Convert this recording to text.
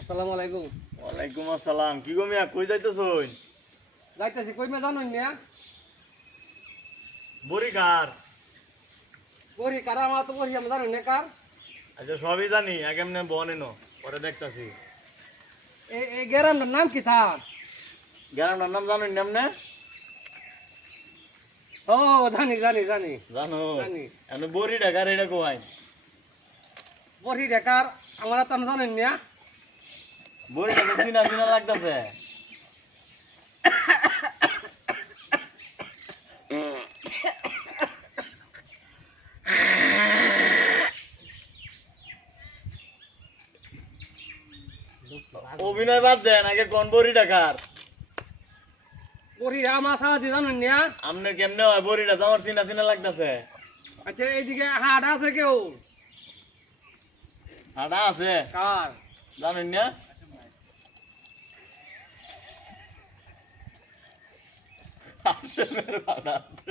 আসসালামু আলাইকুম। ওয়ালাইকুম আসসালাম। কি গো মিয়া, কই যাইতেছই? যাইতেছি কই মে জানুন মিয়া? বড়ি কার? বড়ি কার? আমার তো বড়ি আমি জানুন না কার। আচ্ছা সবই জানি, আগে এমনি বনেনো পরে দেখতাছি। এই গ্রামটার নাম কি থার? গ্রামটার নাম জানেন না এমনে? ও জানি জানি জানি জানো জানি। এমনি বড়ি ঢাকার এটা কোয়াই? বড়ি ঢাকার আমার তো জানুন না। বড়ি ঢাকা চিনা চিনা লাগতেছে। অভিনয় বাদ দেন, আগে কোন বড়ি ঢাকার? বড়ি আমার সাহায্য জানুন না। আমনে কেমনে হয় বড়িটা তো আমার চিনা চিনা লাগতেছে। আচ্ছা এইদিকে হাট আছে কেউ? হাটা আছে, কার? জানেন না? আসলে হাটা আছে।